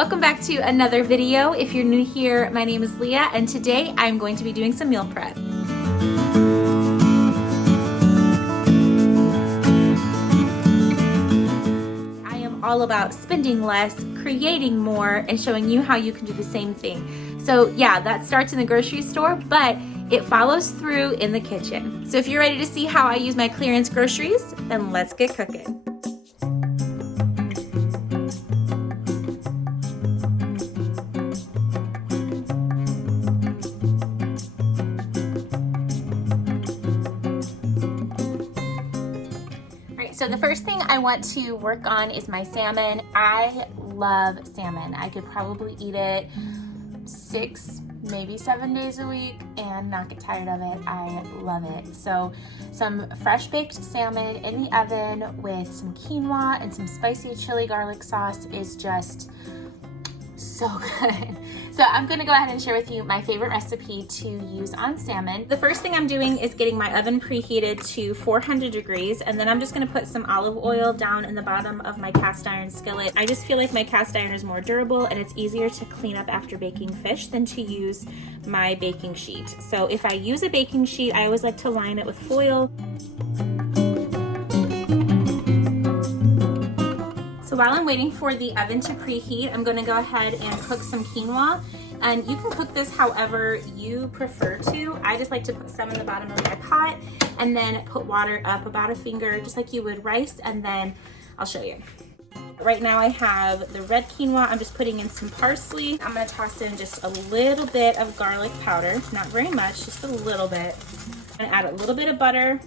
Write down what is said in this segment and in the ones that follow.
Welcome back to another video. If you're new here, my name is Leah, and today I'm going to be doing some meal prep. I am all about spending less, creating more, and showing you how you can do the same thing. So yeah, that starts in the grocery store, but it follows through in the kitchen. So if you're ready to see how I use my clearance groceries, then let's get cooking. So the first thing I want to work on is my salmon. I love salmon. I could probably eat it 6, maybe 7 days a week and not get tired of it. I love it. So some fresh baked salmon in the oven with some quinoa and some spicy chili garlic sauce is just so good. So I'm gonna go ahead and share with you my favorite recipe to use on salmon. The first thing I'm doing is getting my oven preheated to 400 degrees, and then I'm just gonna put some olive oil down in the bottom of my cast iron skillet. I just feel like my cast iron is more durable and it's easier to clean up after baking fish than to use my baking sheet. So if I use a baking sheet, I always like to line it with foil. So while I'm waiting for the oven to preheat, I'm gonna go ahead and cook some quinoa. And you can cook this however you prefer to. I just like to put some in the bottom of my pot and then put water up about a finger, just like you would rice, and then I'll show you. Right now I have the red quinoa. I'm just putting in some parsley. I'm gonna toss in just a little bit of garlic powder, not very much, just a little bit. I'm gonna add a little bit of butter,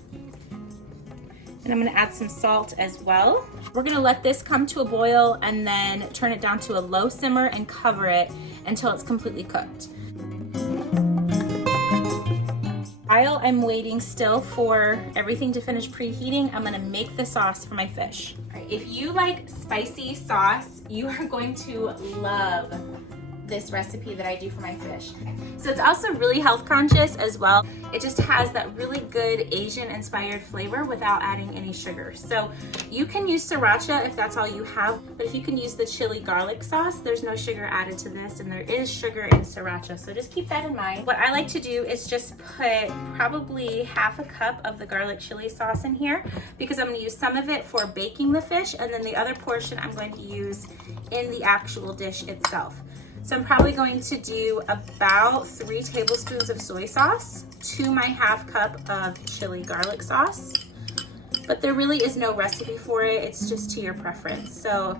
and I'm gonna add some salt as well. We're gonna let this come to a boil and then turn it down to a low simmer and cover it until it's completely cooked. While I'm waiting still for everything to finish preheating, I'm gonna make the sauce for my fish. All right, if you like spicy sauce, you are going to love this recipe that I do for my fish. So it's also really health conscious as well. It just has that really good Asian inspired flavor without adding any sugar. So you can use sriracha if that's all you have, but if you can use the chili garlic sauce, there's no sugar added to this, and there is sugar in sriracha. So just keep that in mind. What I like to do is just put probably half a cup of the garlic chili sauce in here, because I'm gonna use some of it for baking the fish, and then the other portion I'm going to use in the actual dish itself. So I'm probably going to do about 3 tablespoons of soy sauce to my half cup of chili garlic sauce. But there really is no recipe for it, it's just to your preference. So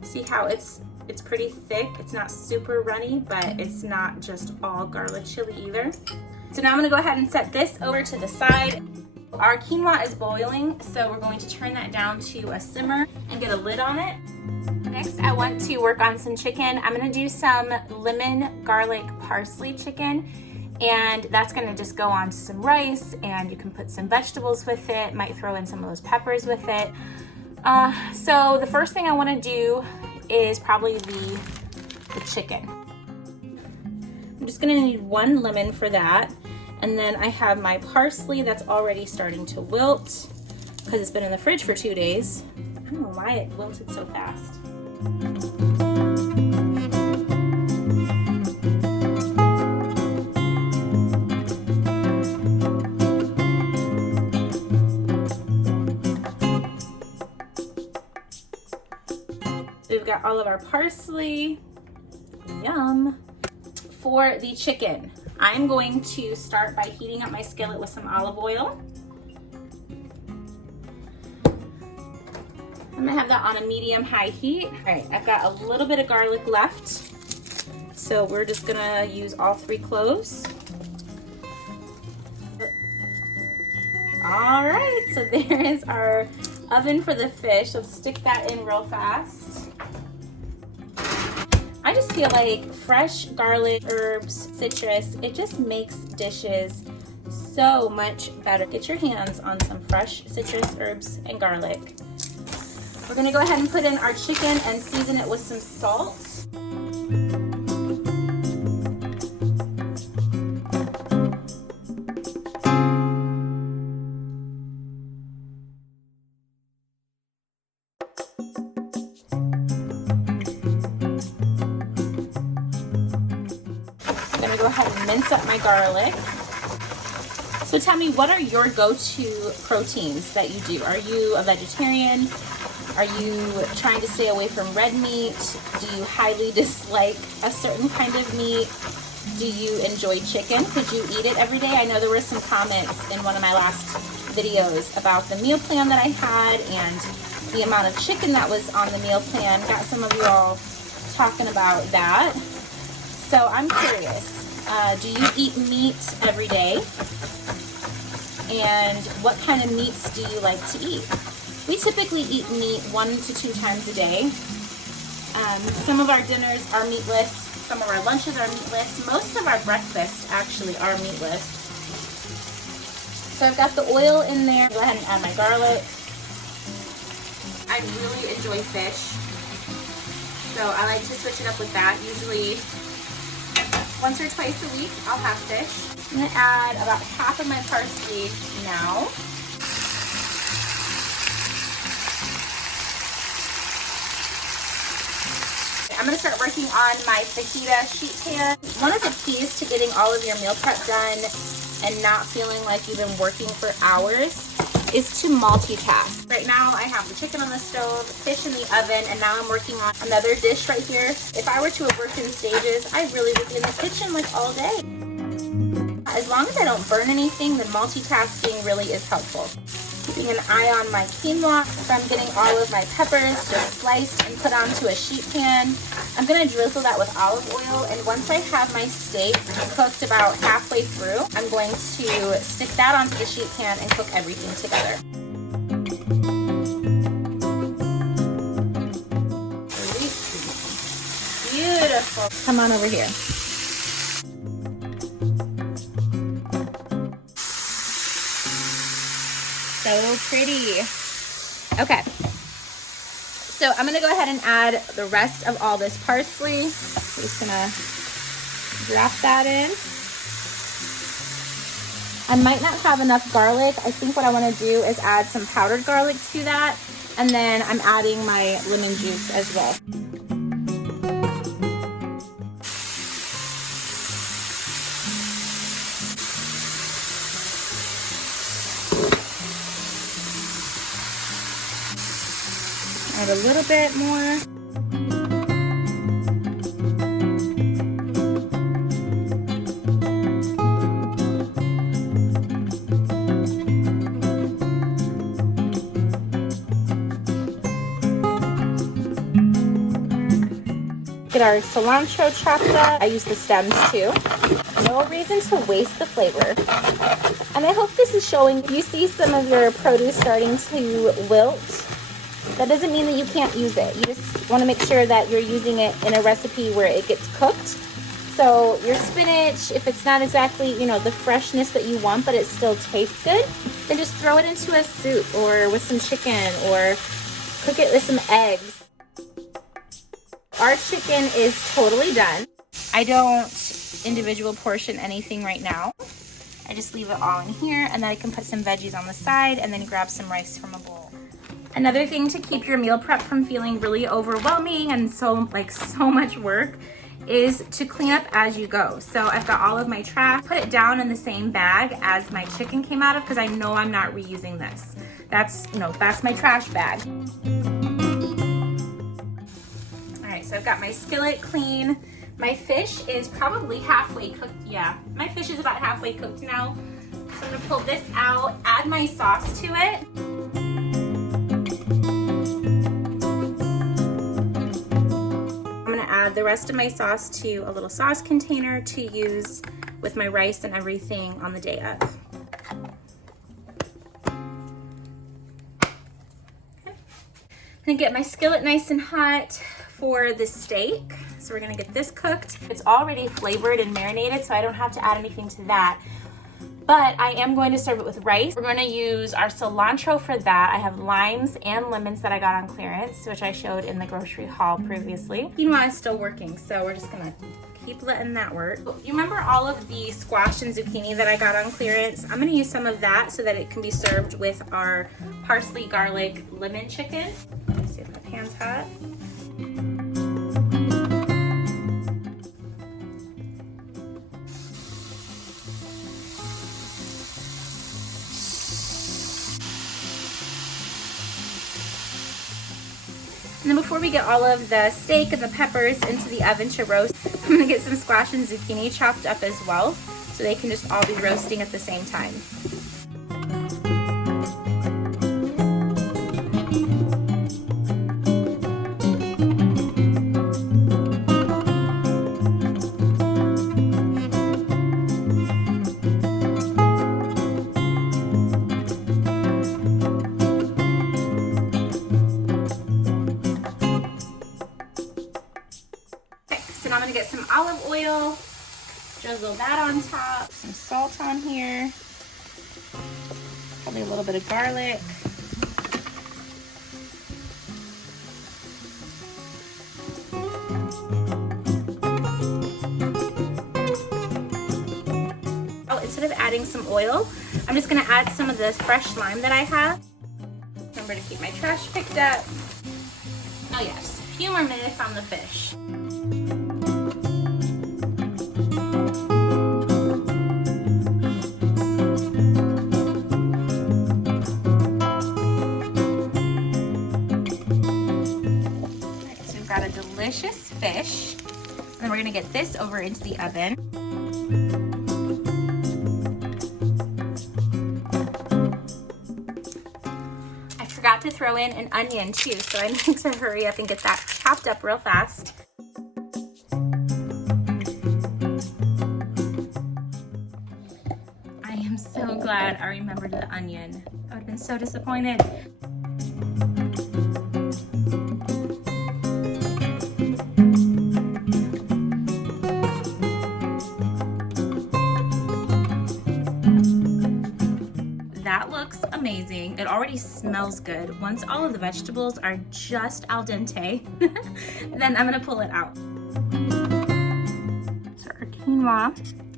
see how it's pretty thick. It's not super runny, but it's not just all garlic chili either. So now I'm gonna go ahead and set this over to the side. Our quinoa is boiling, so we're going to turn that down to a simmer and get a lid on it. Next, I want to work on some chicken. I'm gonna do some lemon garlic parsley chicken, and that's gonna just go on some rice, and you can put some vegetables with it, might throw in some of those peppers with it. So the first thing I wanna do is probably the chicken. I'm just gonna need 1 lemon for that. And then I have my parsley that's already starting to wilt because it's been in the fridge for 2 days. I don't know why it wilted so fast. We've got all of our parsley. Yum. For the chicken, I'm going to start by heating up my skillet with some olive oil. I'm gonna have that on a medium-high heat. All right, I've got a little bit of garlic left, so we're just gonna use all 3 cloves. All right, so there is our oven for the fish. Let's stick that in real fast. I just feel like fresh garlic, herbs, citrus, it just makes dishes so much better. Get your hands on some fresh citrus, herbs, and garlic. We're gonna go ahead and put in our chicken and season it with some salt. go ahead and mince up my garlic. So tell me, what are your go-to proteins that you do? Are you a vegetarian? Are you trying to stay away from red meat? Do you highly dislike a certain kind of meat? Do you enjoy chicken? Could you eat it every day? I know there were some comments in one of my last videos about the meal plan that I had and the amount of chicken that was on the meal plan. Got some of you all talking about that. So I'm curious, do you eat meat every day? And what kind of meats do you like to eat? We typically eat meat 1 to 2 times a day. Some of our dinners are meatless. Some of our lunches are meatless. Most of our breakfasts actually are meatless. So I've got the oil in there. Go ahead and add my garlic. I really enjoy fish, so I like to switch it up with that. Usually once or twice a week I'll have fish. I'm going to add about half of my parsley now. I'm going to start working on my fajita sheet pan. One of the keys to getting all of your meal prep done and not feeling like you've been working for hours is to multitask. Right now I have the chicken on the stove, fish in the oven, and now I'm working on another dish right here. If I were to have worked in stages, I really would be in the kitchen like all day. As long as I don't burn anything, then multitasking really is helpful. Keeping an eye on my quinoa. So I'm getting all of my peppers just sliced and put onto a sheet pan. I'm going to drizzle that with olive oil, and once I have my steak cooked about halfway through, I'm going to stick that onto the sheet pan and cook everything together. Beautiful. Come on over here. So pretty. Okay. So I'm gonna go ahead and add the rest of all this parsley. I'm just gonna drop that in. I might not have enough garlic. I think what I wanna do is add some powdered garlic to that. And then I'm adding my lemon juice as well. Add a little bit more. Get our cilantro chopped up. I use the stems too. No reason to waste the flavor. And I hope this is showing. If you see some of your produce starting to wilt, that doesn't mean that you can't use it. You just want to make sure that you're using it in a recipe where it gets cooked. So your spinach, if it's not exactly, the freshness that you want, but it still tastes good, then just throw it into a soup or with some chicken or cook it with some eggs. Our chicken is totally done. I don't individual portion anything right now. I just leave it all in here, and then I can put some veggies on the side and then grab some rice from a bowl. Another thing to keep your meal prep from feeling really overwhelming and so much work is to clean up as you go. So I've got all of my trash, put it down in the same bag as my chicken came out of, because I know I'm not reusing this. That's my trash bag. All right, so I've got my skillet clean. My fish is probably halfway cooked. Yeah, my fish is about halfway cooked now. So I'm gonna pull this out, add my sauce to it. Add the rest of my sauce to a little sauce container to use with my rice and everything on the day of. Okay. I'm gonna get my skillet nice and hot for the steak. So we're gonna get this cooked. It's already flavored and marinated, so I don't have to add anything to that. But I am going to serve it with rice. We're going to use our cilantro for that. I have limes and lemons that I got on clearance, which I showed in the grocery haul previously. Quinoa is still working, so we're just going to keep letting that work. You remember all of the squash and zucchini that I got on clearance? I'm going to use some of that so that it can be served with our parsley, garlic, lemon chicken. Let's see if my pan's hot. And then before we get all of the steak and the peppers into the oven to roast, I'm gonna get some squash and zucchini chopped up as well, so they can just all be roasting at the same time. Now I'm gonna get some olive oil, drizzle that on top, some salt on here, probably a little bit of garlic. Oh, instead of adding some oil, I'm just gonna add some of the fresh lime that I have. Remember to keep my trash picked up. Oh yeah, just a few more minutes on the fish. Got a delicious fish, and then we're gonna get this over into the oven. I forgot to throw in an onion too, so I need to hurry up and get that chopped up real fast. I am so glad I remembered the onion. I would have been so disappointed. That looks amazing. It already smells good. Once all of the vegetables are just al dente, then I'm gonna pull it out. So our quinoa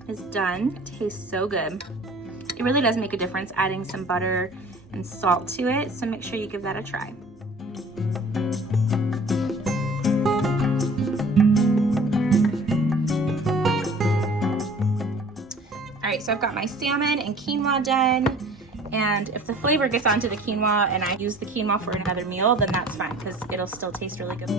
is done. It tastes so good. It really does make a difference adding some butter and salt to it, so make sure you give that a try. All right, so I've got my salmon and quinoa done. And if the flavor gets onto the quinoa and I use the quinoa for another meal, then that's fine because it'll still taste really good.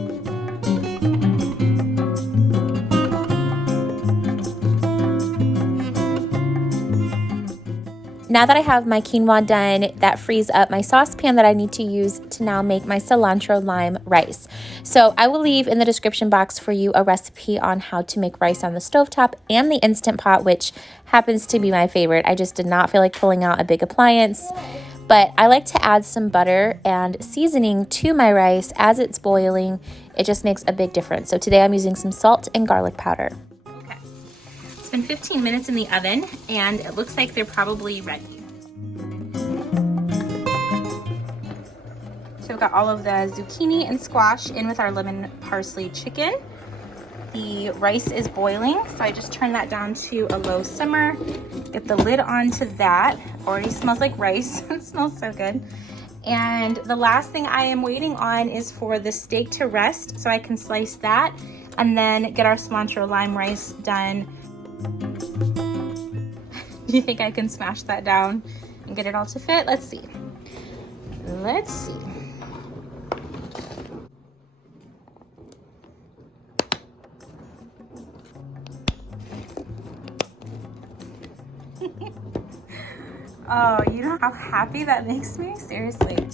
Now that I have my quinoa done, that frees up my saucepan that I need to use to now make my cilantro lime rice. So I will leave in the description box for you a recipe on how to make rice on the stovetop and the Instant Pot, which happens to be my favorite. I just did not feel like pulling out a big appliance. But I like to add some butter and seasoning to my rice as it's boiling. It just makes a big difference. So today I'm using some salt and garlic powder. It's been 15 minutes in the oven and it looks like they're probably ready. So we've got all of the zucchini and squash in with our lemon parsley chicken. The rice is boiling, so I just turn that down to a low simmer. Get the lid onto that. Already smells like rice. It smells so good. And the last thing I am waiting on is for the steak to rest so I can slice that and then get our cilantro lime rice done. Do you think I can smash that down and get it all to fit? Let's see. Let's see. Oh, you know how happy that makes me? Seriously.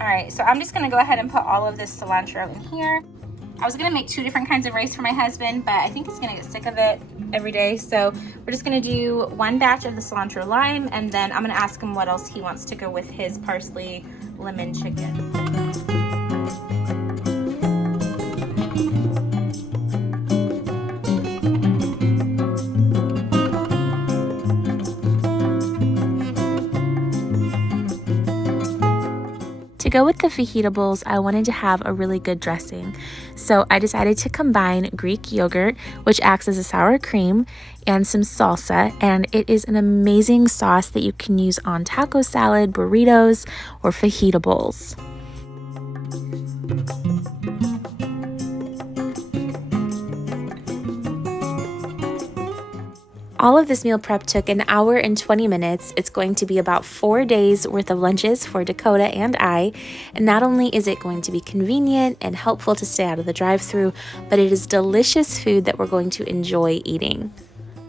Alright, so I'm just going to go ahead and put all of this cilantro in here. I was going to make 2 different kinds of rice for my husband, but I think he's going to get sick of it every day. So we're just going to do 1 batch of the cilantro lime, and then I'm going to ask him what else he wants to go with his parsley lemon chicken. To go with the fajita bowls, I wanted to have a really good dressing. So I decided to combine Greek yogurt, which acts as a sour cream, and some salsa, and it is an amazing sauce that you can use on taco salad, burritos, or fajita bowls. All of this meal prep took an hour and 20 minutes. It's going to be about 4 days worth of lunches for Dakota and I. And not only is it going to be convenient and helpful to stay out of the drive-thru, but it is delicious food that we're going to enjoy eating.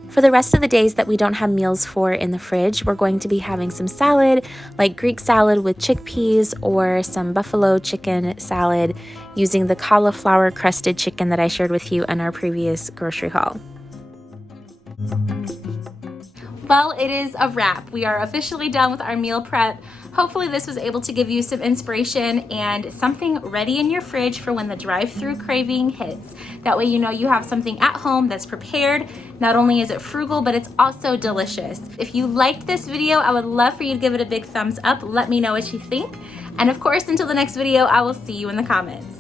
For the rest of the days that we don't have meals for in the fridge, we're going to be having some salad, like Greek salad with chickpeas, or some buffalo chicken salad using the cauliflower crusted chicken that I shared with you in our previous grocery haul. Well, it is a wrap. We are officially done with our meal prep. Hopefully this was able to give you some inspiration and something ready in your fridge for when the drive-through craving hits. That way you know you have something at home that's prepared. Not only is it frugal, but it's also delicious. If you liked this video, I would love for you to give it a big thumbs up. Let me know what you think. And of course, until the next video, I will see you in the comments.